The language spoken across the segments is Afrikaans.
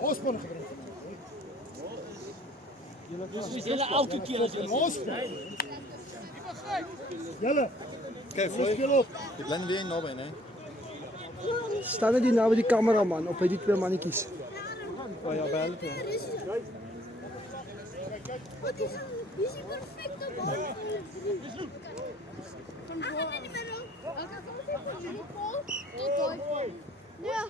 Osman gebruikt. Jullie elke keer als je Osman. Jelle. Kijk, Floyd. Je bent weer naby, hè? Staan net die nou bij die cameraman op bij die twee mannetjes. Oh ja, bij helpen. Wat is een perfecte bal? Hij gaat in de middel. Hij gaat van de bal tot daar. Ja.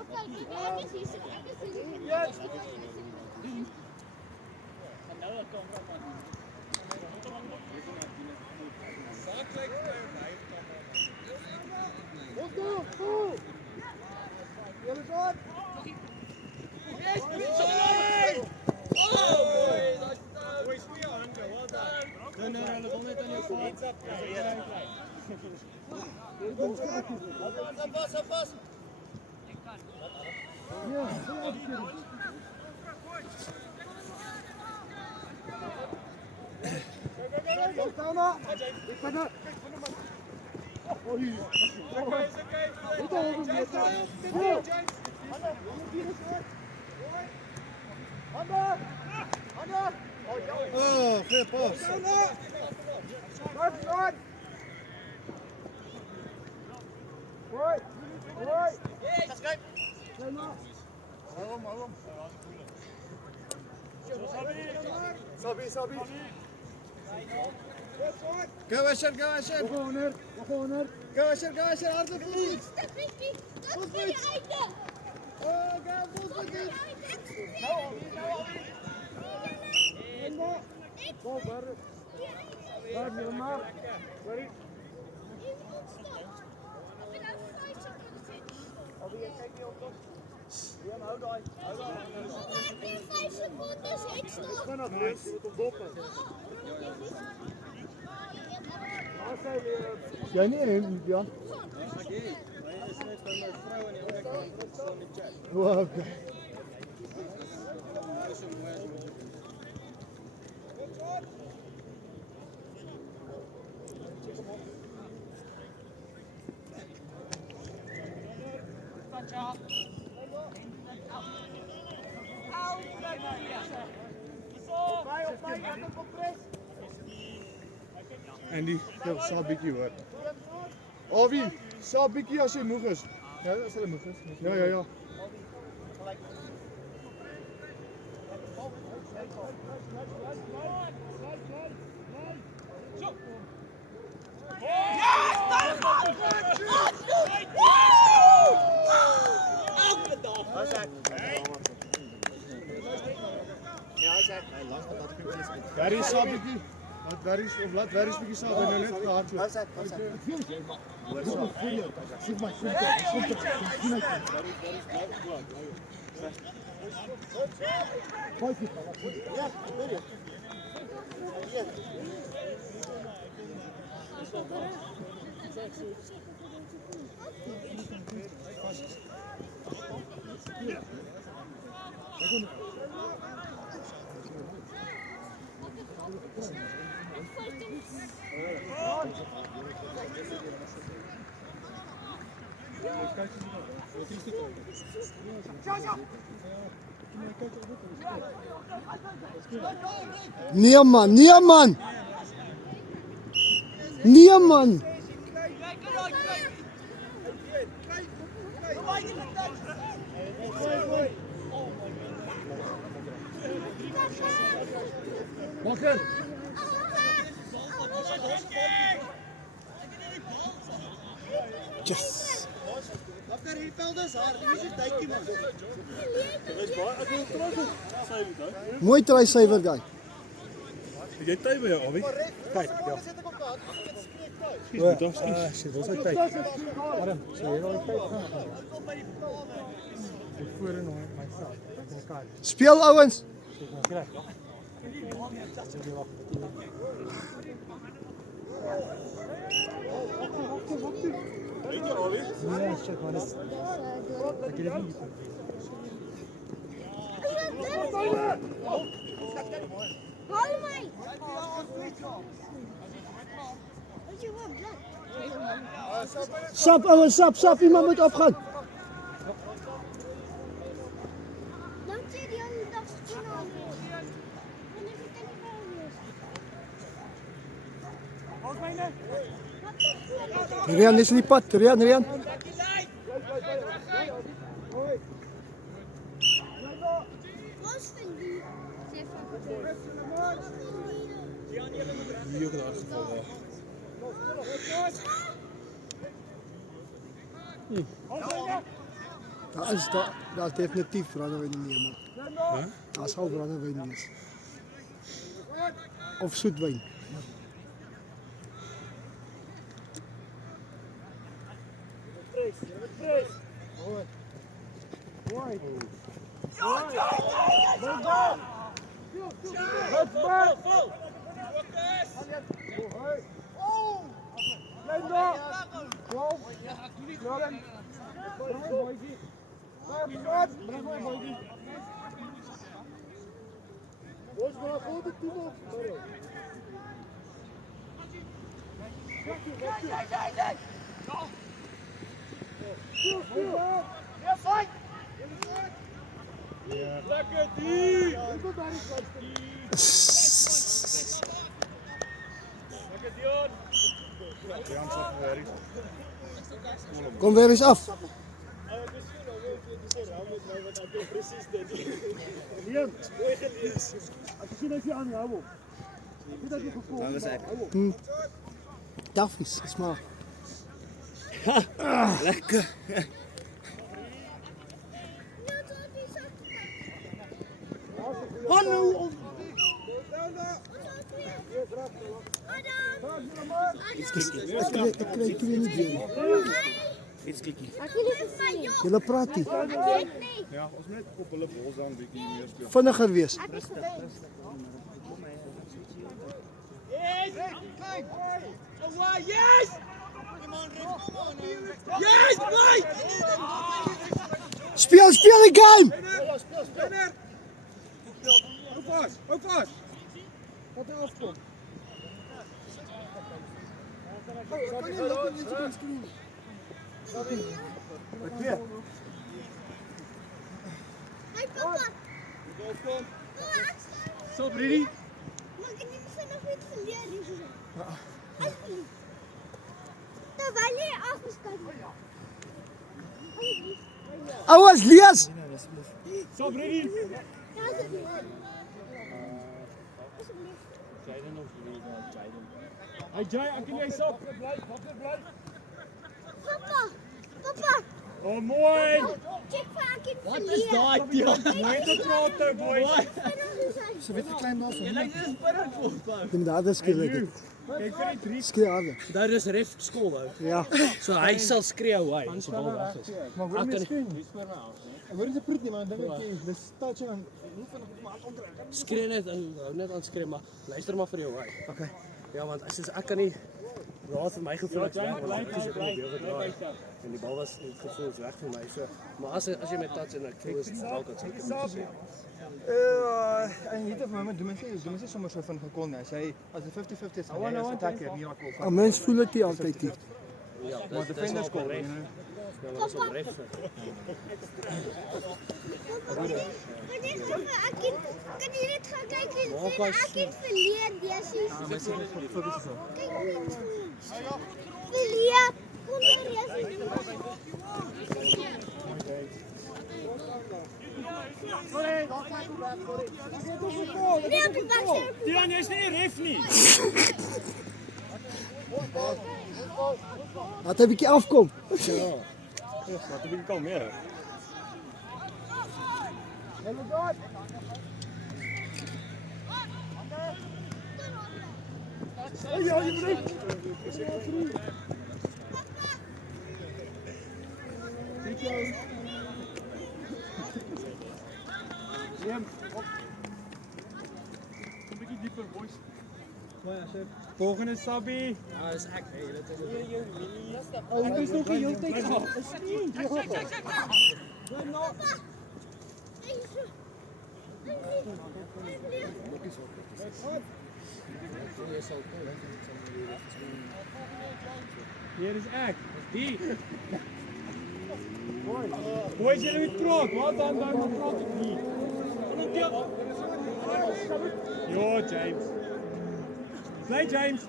Oké, kijk, ik is hier. Oh, geen pas. Sabi. Go Asher, go Asher. Go Asher, harder please. Dat is voor je einde. Oh, go Asher. Jij niet in, Jan? Oh, oké. En die sal bietjie hoor. Awie, sal bietjie as jy moeg is. Ja, as hulle moeg is. Ja. Daar is sal bietjie. Daar is of laat daar is bietjie sal binne net gehardloop. Sit maar. Nee man. Wakker. Yes. Wakker, hier veld is hard. Dis 'n tydjie man. Dis baie ek wil terug. Mooi try syfer guy. Het jy tyd by jou, Awie? Kyk, ja. Shit, dis hy tyd. Adam, so jy al tyd gaan. Ek voor en nou myself. Speel ouens. Weet jy, Awie? Nee, shit man. Ek het dit nie. Hou my. Weet je wat, blad? Sap, ouwe, sap. Iemand moet opgaan. Dan sê die ander dag skoon aan wees. Want ek het nie wou wees. Rian is in die pad. Rian. Ons vind die. Sê van. Die ook daar geval. Daar is definitief brandewyn in die man. Daar sal brandewyn wees. Of soetwyn. Kom weer eens af. Taffies, smaak. Lekker. Hallo. Ik krijg jullie niet meer. Iets klikkie. Jullie praat nie. Ja, ons net op hulle bol dan 'n bietjie meer speel. Vinniger wees. Yes! Yes, boy! Speel die game! Spinner! Hou vast! Wat er afkomt. Hey papa. Stop, Rudy. Maar ik heb niet nog iets geleerd. Alsjeblieft. Terwijl je afgestapt. Ouwes, lees! Stop, Rudy. Ja, alsjeblieft. Hey, Jay, Achilles, stop. Papa. Oh, mooi. Check voor Akin Wat is daai deel? Mooi te praten, boys. Ze weet een klein naast. Jy lyk net 'n spinnekop. Ik ben daar skreeuwen. Kijk vir die drie. Skree harder. Daar is ref skool hou. Ja. So hy sal skreeu hy as die bal weg is. Maar hoor Ek nie kan spin. Hoor jy proet nie, man. Dan dink ek dis touch en hoe van op maat onder. skree net en hou net aan skree maar luister maar vir jou hy. Okay. Ja want as ek kan nie raad vir my gevoel ek's weg want ek het probeer gedraai. En die bal was gevoel weg vir my so. Maar as jy met touch en ek voel is dalk dat ek kan sê. En hier op moment doen mense sommer so van gekon as hy as 'n 50-50 is, hy is attacker nie raak op. Een mens voelt het niet altijd niet. Ja, Maar defenders kom, you know. Dat was op ref. Kan je dit gaan kijken? Akin verleer deze. Kijk niet. Verleer. Dian, jy's nie ref nie. Laat een beetje afkomen. Laat 'n bietjie kom meer. Kom bietjie dieper, boys. Volgende Sabie. Ja, is ek. Hey, dit is Ek is nog die hele tyd af. Hier is ek. Die. Boys, julle moet praat. Wat dan praat ek nie. Ja, James. Play James.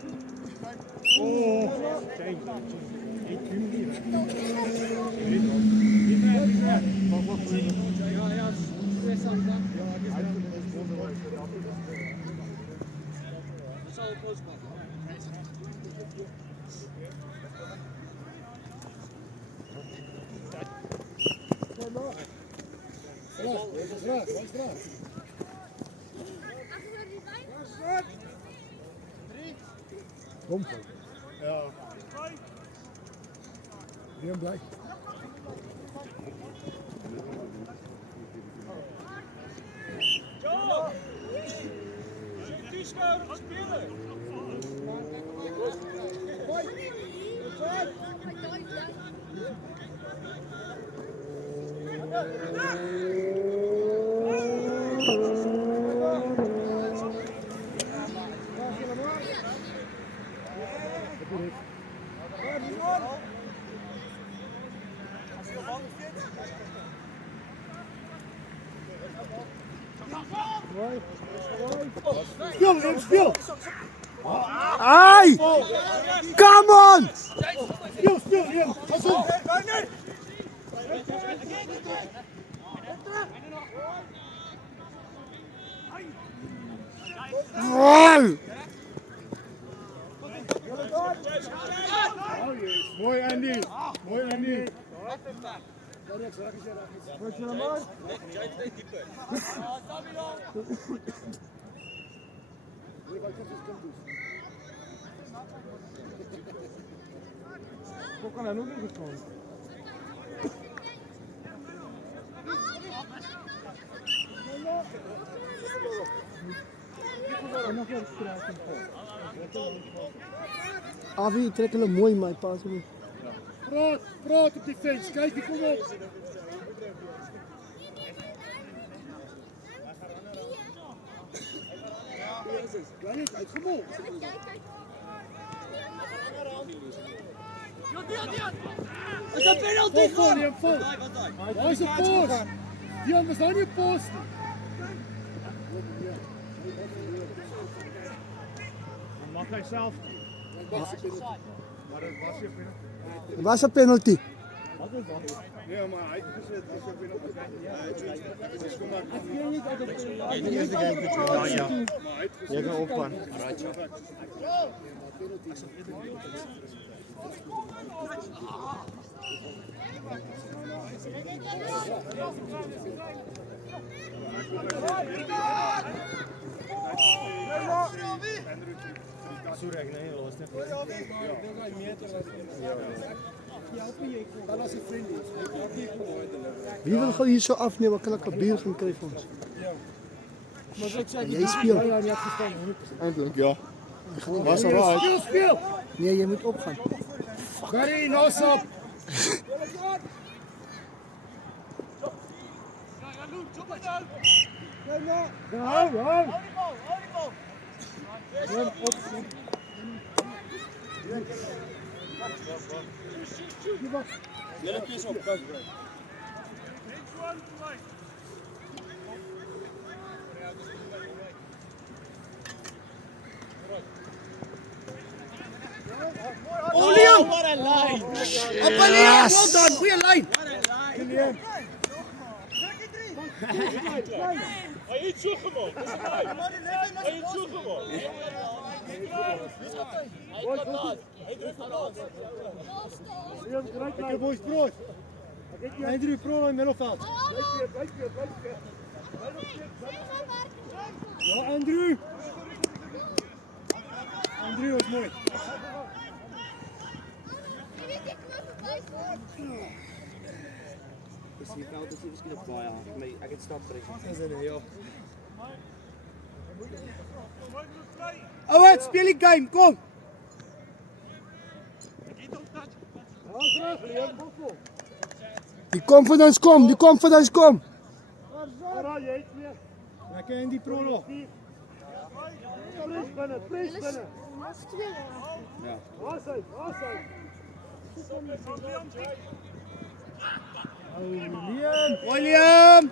Oh, James. Ek doen nie. Ja, stress aan dan. Ja, ek is dan. Sal pos maak. Kom. Ja. Weer bly. Speel! Ai! Come on! Speel! Ai! Mooi Andy! Hoe kan hij nog niet gekomen? Avi, trek hulle mooi my pas hom. Praat op die fence, kyk, kom op! Klein uitgemol. Is 'n penalty Vol! Waar is die post? Die was nou nie post nie. Mag hy self. Maar dit was nie penalty. Dit was 'n penalty. Nee, maar hy het gesê dit was 'n penalty. Jy gaan opvan. Sorry, ek nee, los net. Wie wil gou hier so afneem, ek kan 'n bier gaan kry vir ons. Jy speel. Eintlik ja. Was alright. Speel. Nee, jy moet opgaan. Gary, nos op. Oh, Leon! What a line! Op Leon! Well done, goeie lyn! Hy het so gemaak. Dis hy het so gemaak. Ek het boys brood. Andrew Pro in middelveld. Ja, Andrew. Andrew is mooi. Dis die veld is miskien op baie. Ek het stap trek. Is dit ja. Ouet, speel die game, kom. Die confidence kom, die confidence kom. Lekker in die prolo. William!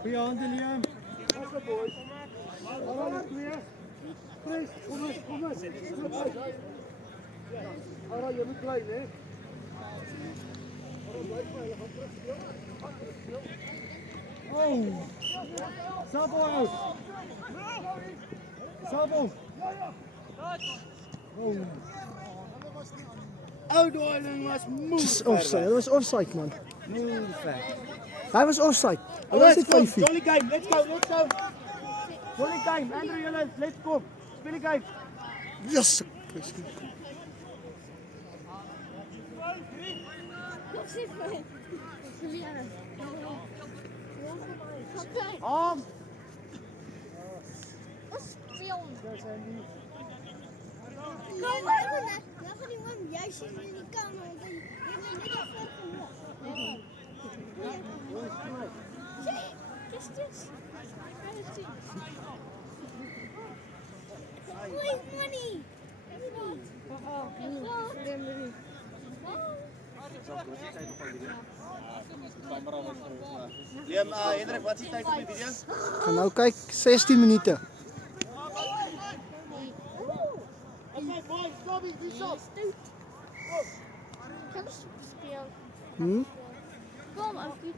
Goeie hande, Liam. Jy moet bly, né? Oh! Sabo out! Sabo! Oh! Oudweiling was move. Offside, dat was offside man. Move. Hij was offside. Hij was niet 5 feet. Jolly game, let's go, let's go. Jolly game, Andrew, jullie, let's go. Speel die game. Yes! Arm. Nou, dan gaan die man juist in die kamer. Want dan heb je net al voor gehoord. Zie, kist. Oei, money. Liam, Hendrik, wat is die tyd op die video? Gaan nou kyk, 16 minute. Kom, Afie.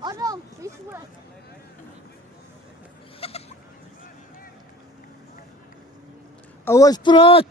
Adam, wie is het? Ouens praat!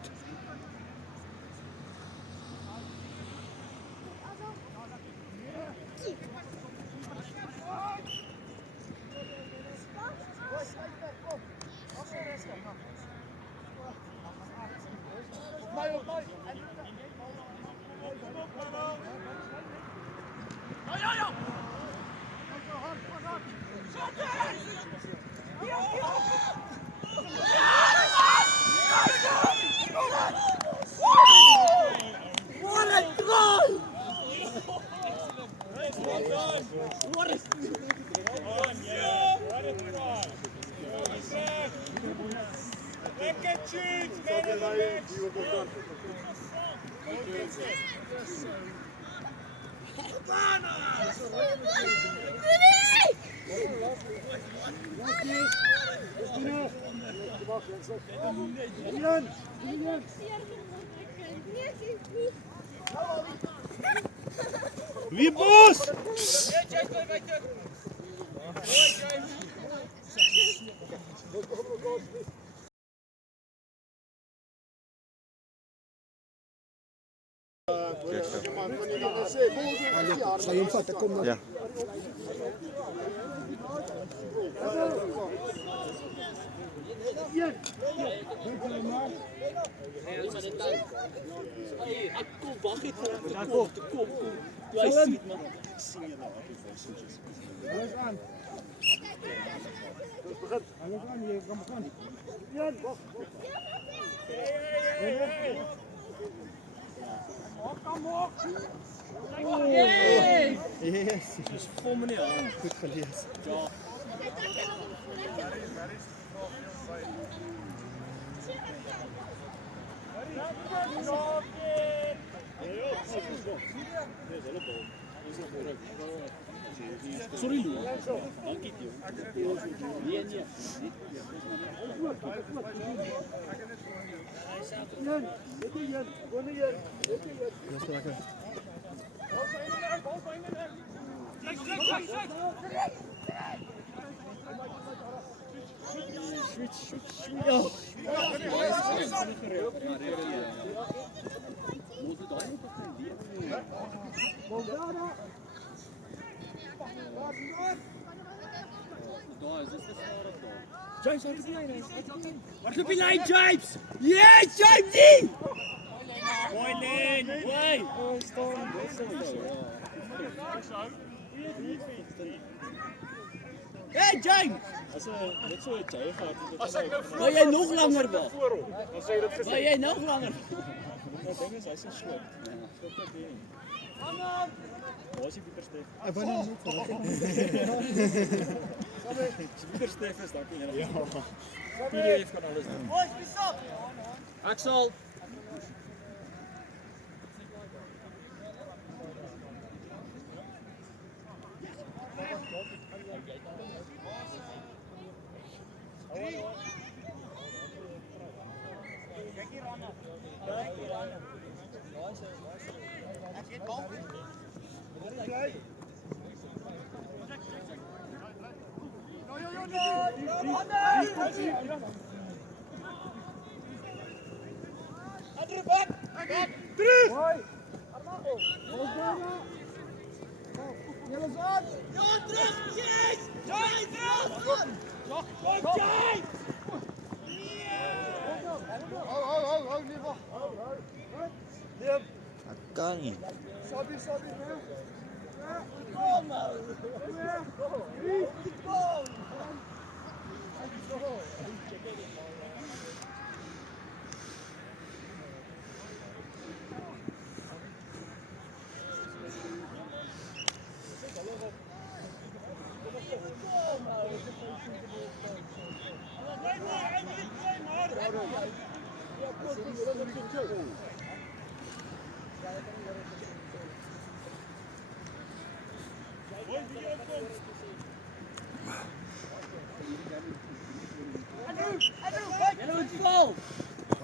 Wie bos? Sal jy hom vat, ek kom nou. Ja. Yes, dis vol meneer aan. Goed gelees. Ja. Sorry Lou. Dankie jou. Nee nee. Dis lekker. James, wat is die ene? Wat loop die lyn, James? Yes, James! Mooi lyn. Mooi. Oh, staan. Hey James! Dit so 'n jy gehad. As ek nou vloek, Wil jy nog langer wil? voorop, dan sê jy dit Wil gesê. jy nog langer? Die ding is hy's 'n slot. Slot dit hier. Waar is die Pieter Steef? Ek wou nou net vir Pieter Steef is dankie julle. Ja. PDF kan alles doen. Axel! Hou, nee, wag. Kan nie. Sabie, nee.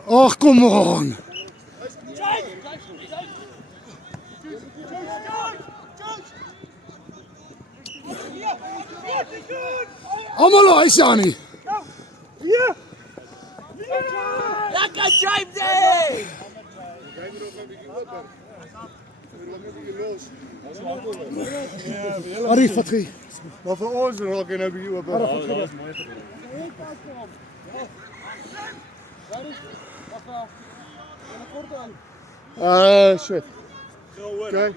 Ag, kom on. Almal huis aan nie. Lekker James! Kyk maar of hy bietjie oper. Hy raak net bietjie los. Arif, wat gee? Maar vir ons raak hy nou bietjie oper. Shit. Okay.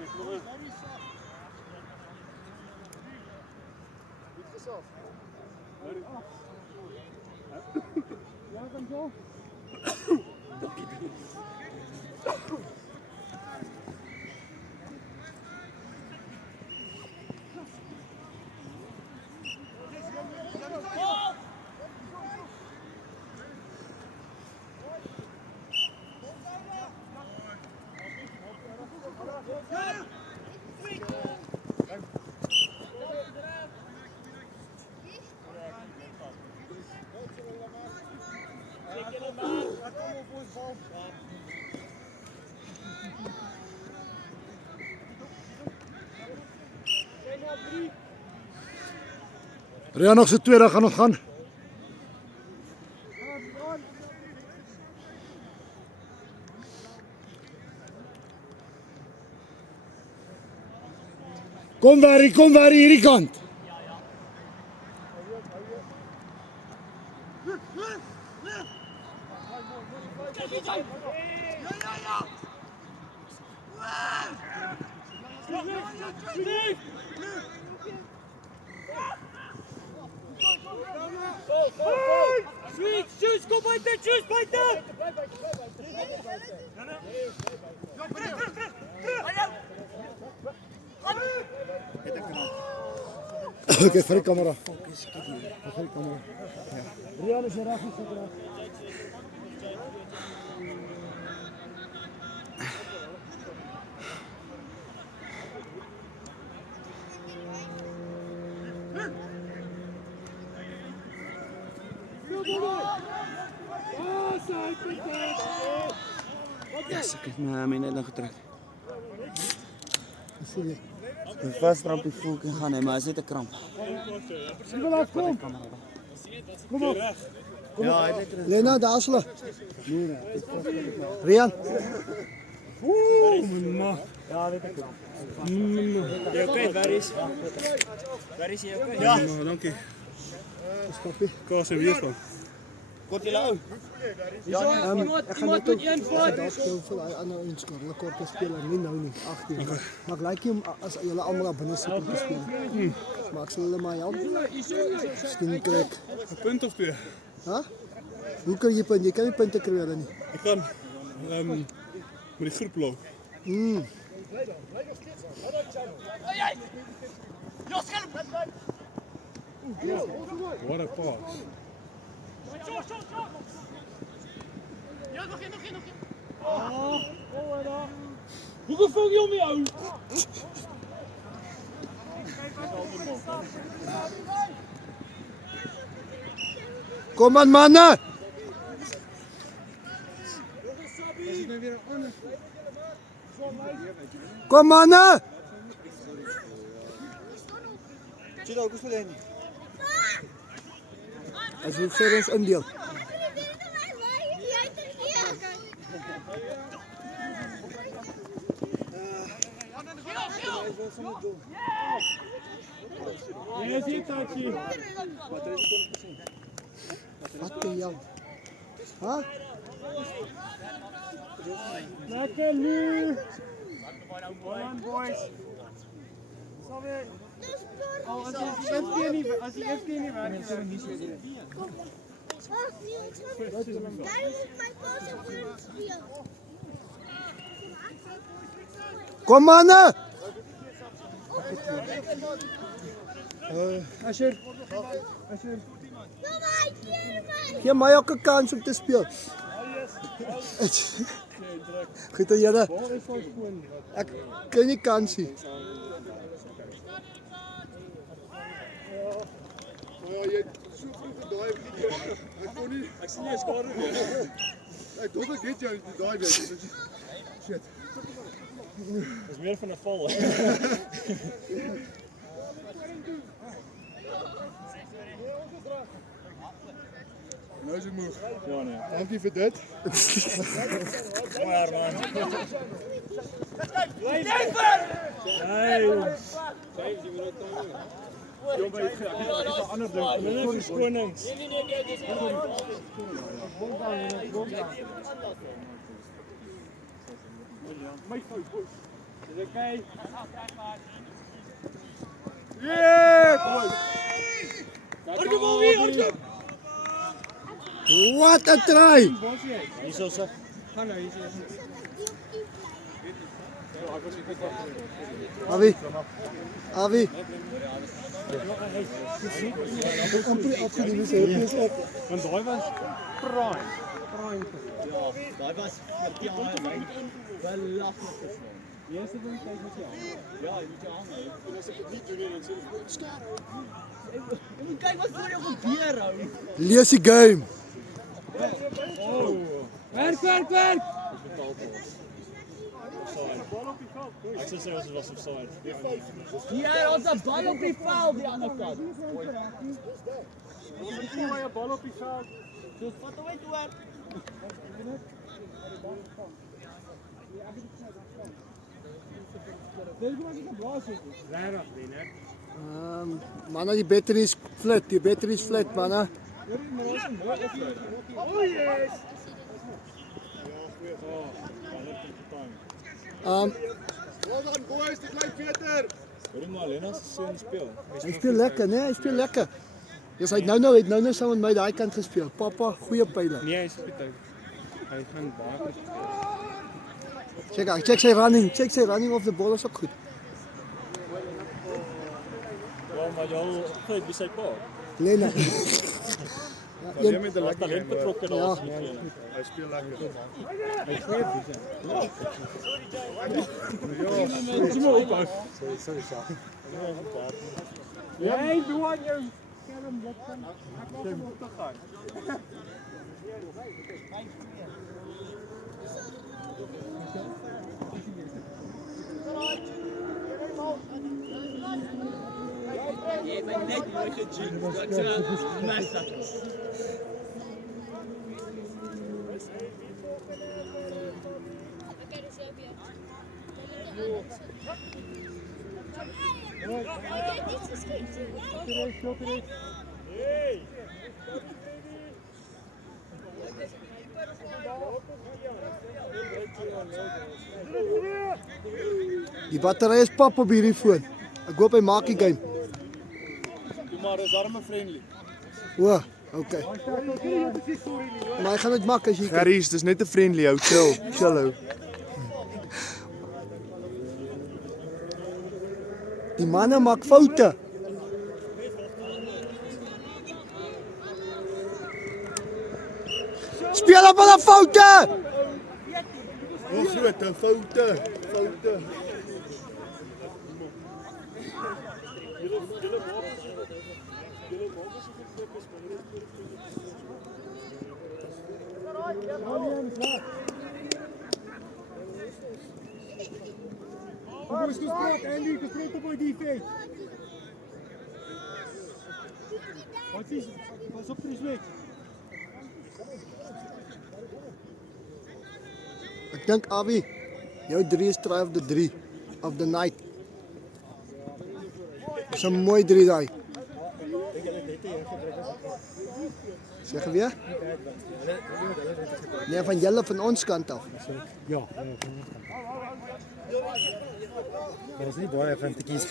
Rian nog se tweede gaan ons gaan. Kom waar hierdie kant. Shoes, kom buiten, shoes, buiten! Oké, vir die kamera. Vir die kamera. Rian is reg gesit. Yes, ek het my net nou getrek. Sien jy? Die vaskrampie voel kan gaan, maar is net 'n kramp. Sien wel laat kom. Kom op. Ja, hy het net Lena, daar is hulle. Rian. Jy okay, waar is jy okay? Ja, dankie. Stoppie. Kaas en weer van. Kort julle ou. Iemand moet een voet. Daar speel vir daai ander ouens skor. Hulle korte speler nie nou nie, 18. Maar ek like hom as julle almal daar binne sit om te speel. Maar ek sal hulle maar help. Miskien kry ek 'n punt of 2. Hæ? Hoe kan jy punt? Jy kan nie punte kry hulle nie. Ek kan met die groep loop. What a pass. Hoeveel vang jy om die ou? Kom aan manne. Kom manne. Chilo, hoe speel jy nie? As we vir ons indeel. Jy is hier touchy. Wat doen jy? Hæ? Lekker nu. Come on boys. Sorry. As jy FP nie werk, is dit nie so goed. Kom manne. Asher. Gee my ook 'n kans om te speel. Goed dan julle. Ek kan nie kans nie. Ja, jy het so vroeg gedaai ek kon nie. Ek sien jy skade weer. Ek dink ek het jou daai weer. Shit. Dis meer van 'n val. Nou is dit moeg. Ja nee. Dankie vir dit. Mooi man. Jong by ek het 'n ander ding. Minder verskonings. My fout, boys. Dis okay. What a try. Hierso se. Avi. Avi. Want daai was prime. Daai was vir die aan belaglik geslaan. Die eerste ding kyk met jou. Ja, jy moet jou aanhou. En as ek dit nie doen nie, dan sê ek skerp. Jy moet kyk wat voor jou gebeur hou. Lees die game. Werk. Ek sê ons was offside. Hier ons 'n bal op die veld die ander kant. Ons sien maar 'n bal op die veld. So vat hom uit hoor. Manne, die battery is flat. Die battery is flat, manne. Well done boys, dit lyk beter. Hoor maar Lena se seun speel. Hy speel lekker, né? Hy speel lekker. Dis hy het nou saam met my daai kant gespeel. Papa, goeie pyle. Nee, hy speel uit. Hy gaan baie Check sy running. Check sy running of the ball is ook goed. Ja, maar jy het by sy pa. Lena. Jy met 'n lekker Talent betrokke daar. Ja. Hy speel lekker. Jy moet ophou. Jy doen aan jou skerm dit kan. Ek wag om op te gaan. Jy bent net mooi gejinx. Ek sê massa. Die battery is pap op hierdie foon. Ek hoop hy maak die game. Doe maar, is arme friendly. O, okay. Maar hy gaan dit maak as jy kyk. Gerries, dis net 'n friendly hou, chill hou. Die manne maak foute. Speel op hulle foute. O, groot foute. Boys, Andy, gesprek op my defense. Wat is? Pas op die switch. Ek dink Avi, jou 3 is try of the 3 of the night. Dis 'n mooi 3 daai. Zeg weer? Nee, van julle van ons kant af. Ja, maar is nie baie van te kies.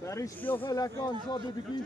Barry speel gou lekker aan, so 'n bietjie.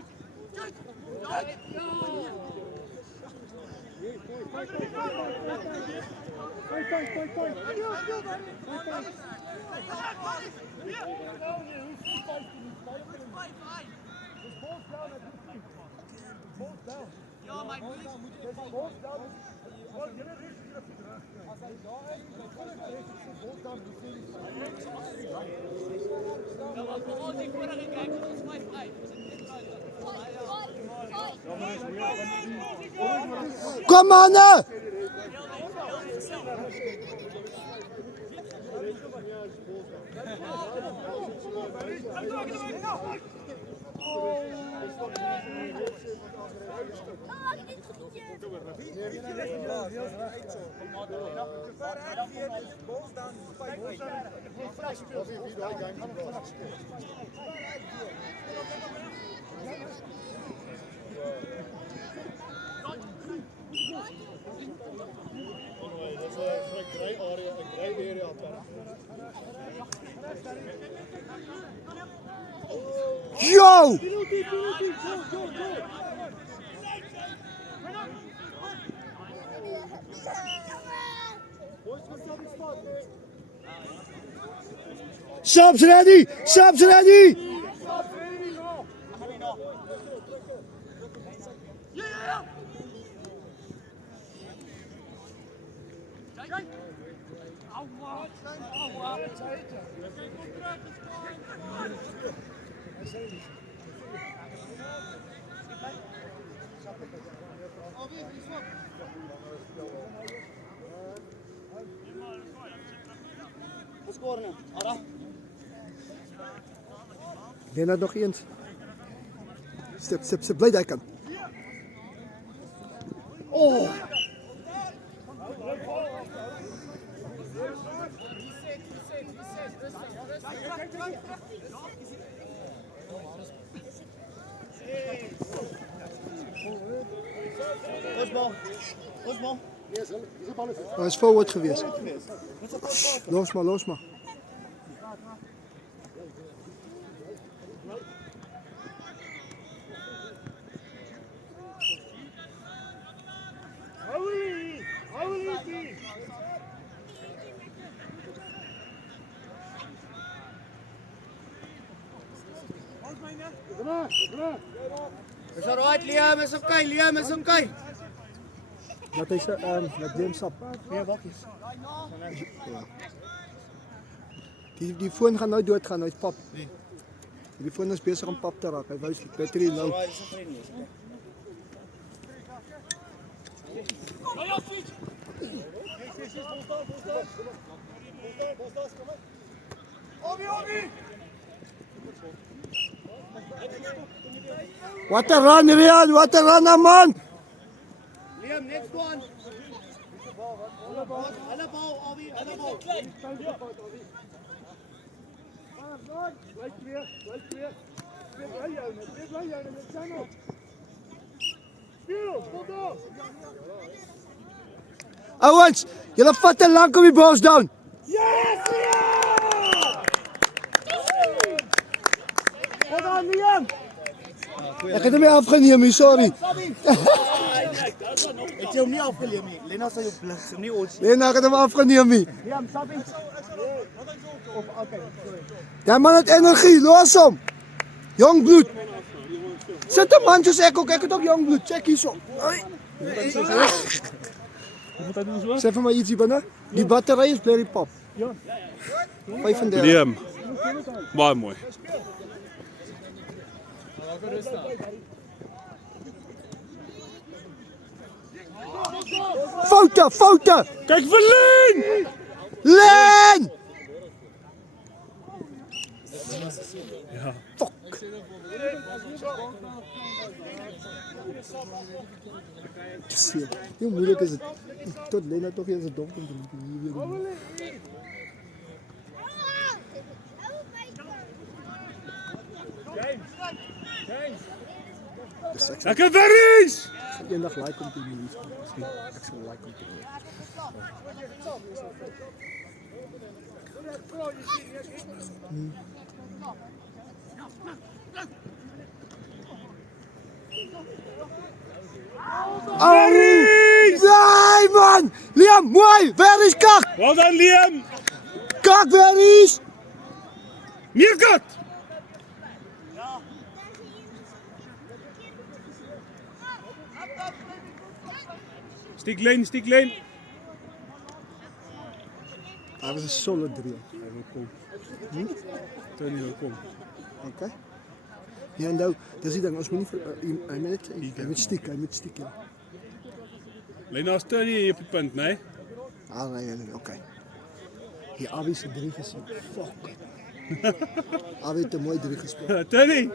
Kom aan! Yo! Subs ready! Subs ready! Lena nog eens. Step, bly daai kant. Oh! Osman. Hij is forward geweest. Los maar. Is alright, Liam, is okay. Dat is dat neem sap. Nee, wakkies. Die foon gaan nou doodgaan, hy's pap. Die foon is besig om pap te raak. Hy wys die battery nou. What a run, Rian! What a run, man! Liam, next one. Hulle bal, Albi, hulle bal. Ouens, julle vat te lank om die balls down. Ek het hom nie afgeneem nie, sorry. Ek het hom nie afgeleem nie. Lena sê jou bliks, hom nie ons. Nee, nou ek het hom afgeneem nie. Ja, Sabie. Of okay, sorry. Die man het energie, los hom. Jong bloed. Sit 'n man soos ek ook het ook jong bloed. Check hierso. Sê vir my ietsie binne. Die battery is bly pop. Ja. 35. Liam. Baie mooi. Foute. Kyk vir Len! Len! Ja. Fuck. Shit. Hoe moeilijk is het? Tot Lena toch eens een donker doen. Lekker Berries! Eendag like om te doen. Ek sal like om te doen. Berries! Nee man! Liam, mooi! Berries kak! Well done Liam! Kak Berries! Meer kat! Stiek Len. Hij was een solid 3. Hij wil kom. Tony wil kom. Oké. Ja, nou, dat is die ding. Ons moet niet hij moet stiek, ja. Lena is Tony hier op die punt, nee? Ah, nee, oké. Die Abi is 3 gezien. Fuck. Abi heeft een mooi 3 gespeeld. Tony!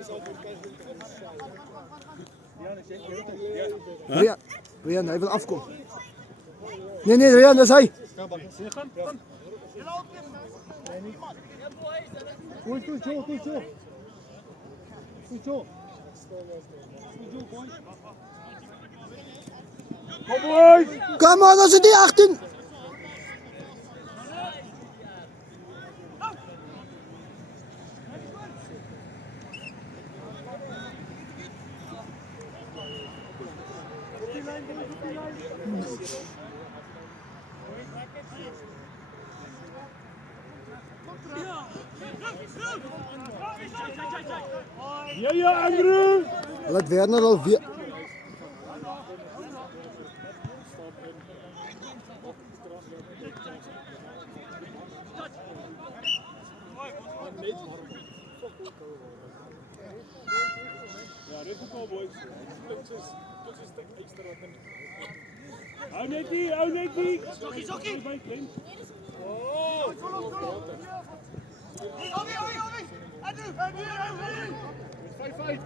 Rian, hij wil afkomen. Nee, Rian, dat is hij. Goed, zo. Kom boys! Come on, als het die 18. Ja, Andrew! Laat Werner alweer. Hou net die! Sokkie! Andrew! 5-5!